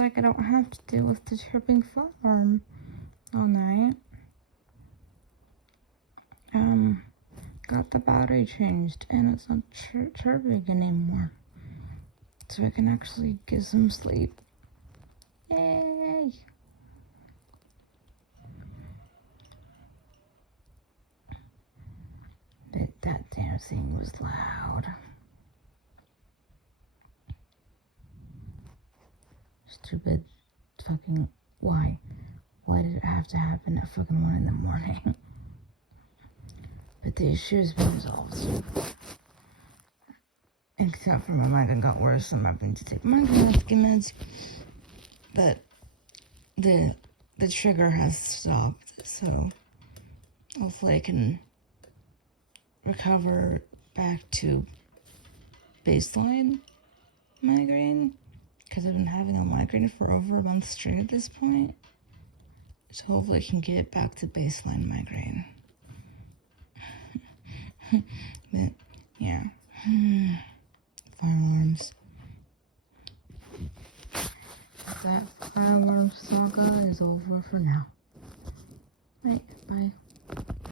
like I don't have to deal with the chirping phone alarm all night. Got the battery changed and it's not chirping anymore. So I can actually get some sleep. Yay! But that damn thing was loud. Stupid fucking why? Why did it have to happen at fucking 1 in the morning? But the issue has been resolved. Except for my migraine got worse and I'm having to take migraine meds. But the trigger has stopped, so hopefully I can recover back to baseline migraine, because I've been having a migraine for over a month straight at this point. So hopefully I can get back to baseline migraine. But yeah, fire alarms. That fire alarm saga is over for now.